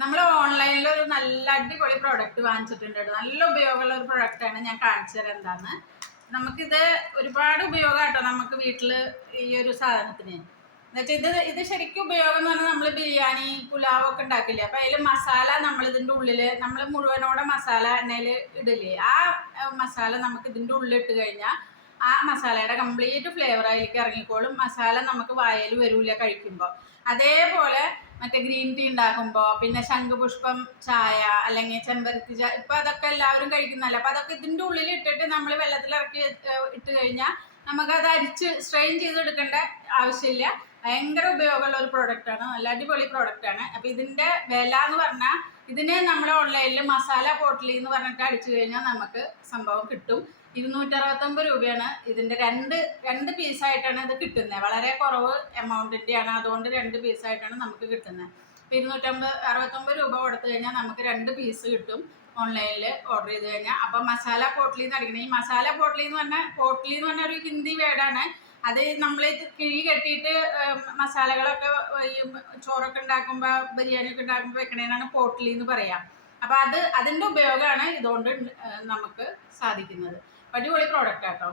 നമ്മൾ ഓൺലൈനിൽ ഒരു നല്ല അടിപൊളി പ്രോഡക്റ്റ് വാങ്ങിച്ചിട്ടുണ്ട്. നല്ല ഉപയോഗമുള്ള ഒരു പ്രൊഡക്റ്റാണ്. ഞാൻ കാണിച്ചു തരാം എന്താന്ന്. നമുക്കിത് ഒരുപാട് ഉപയോഗം കേട്ടോ നമുക്ക് വീട്ടിൽ ഈ ഒരു സാധനത്തിന്. എന്നുവെച്ചാൽ ഇത് ശരിക്കും ഉപയോഗം എന്ന് പറഞ്ഞാൽ നമ്മൾ ബിരിയാണി പുലാവ് ഒക്കെ ഉണ്ടാക്കില്ലേ, അപ്പം അതിൽ മസാല നമ്മൾ ഇതിൻ്റെ ഉള്ളിൽ നമ്മൾ മുഴുവനോടെ മസാല എണ്ണയിൽ ഇടില്ലേ, ആ മസാല നമുക്ക് ഇതിൻ്റെ ഉള്ളിൽ ഇട്ട് കഴിഞ്ഞാൽ ആ മസാലയുടെ കംപ്ലീറ്റ് ഫ്ലേവർ അതിലേക്ക് ഇറങ്ങിക്കോളും. മസാല നമുക്ക് വായയിൽ വരൂല കഴിക്കുമ്പോൾ. അതേപോലെ മറ്റേ ഗ്രീൻ ടീ ഉണ്ടാക്കുമ്പോൾ, പിന്നെ ശംഖുപുഷ്പം ചായ അല്ലെങ്കിൽ ചെമ്പരത്തി ചായ, ഇപ്പം അതൊക്കെ എല്ലാവരും കഴിക്കുന്നതല്ല. അപ്പം അതൊക്കെ ഇതിൻ്റെ ഉള്ളിൽ ഇട്ടിട്ട് നമ്മൾ വെള്ളത്തിലിറക്കി ഇട്ട് കഴിഞ്ഞാൽ നമുക്കത് അരിച്ച് സ്ട്രെയിൻ ചെയ്തെടുക്കേണ്ട ആവശ്യമില്ല. ഭയങ്കര ഉപയോഗമുള്ള ഒരു പ്രോഡക്റ്റാണ്. നല്ല അടിപൊളി പ്രോഡക്റ്റാണ്. അപ്പം ഇതിൻ്റെ വില എന്ന് പറഞ്ഞാൽ ഇതിന് നമ്മൾ ഓൺലൈനിൽ മസാല പോട്ടലി എന്ന് പറഞ്ഞിട്ട് അടിച്ചു കഴിഞ്ഞാൽ നമുക്ക് സംഭവം കിട്ടും. 269 രൂപയാണ്. ഇതിൻ്റെ രണ്ട് പീസായിട്ടാണ് ഇത് കിട്ടുന്നത്. വളരെ കുറവ് എമൗണ്ടിൻ്റെയാണ്, അതുകൊണ്ട് 2 പീസായിട്ടാണ് നമുക്ക് കിട്ടുന്നത്. ഇപ്പം 269 രൂപ കൊടുത്തു കഴിഞ്ഞാൽ നമുക്ക് 2 പീസ് കിട്ടും ഓൺലൈനിൽ ഓർഡർ ചെയ്ത് കഴിഞ്ഞാൽ. അപ്പം മസാല പോട്ടലി എന്ന് അടിക്കണം. ഈ മസാല പോട്ടലി എന്ന് പറഞ്ഞാൽ ഒരു ഹിന്ദി വേർഡാണ്. അത് നമ്മൾ കിഴി കെട്ടിയിട്ട് മസാലകളൊക്കെ ഈ ചോറൊക്കെ ഉണ്ടാക്കുമ്പോൾ ബിരിയാണിയൊക്കെ ഉണ്ടാക്കുമ്പോൾ വെക്കണേനാണ് പോട്ടലി എന്ന് പറയാം. അപ്പം അതിൻ്റെ ഉപയോഗമാണ് ഇതുകൊണ്ട് നമുക്ക് സാധിക്കുന്നത്. അടിപൊളി പ്രോഡക്റ്റ് ആട്ടോ.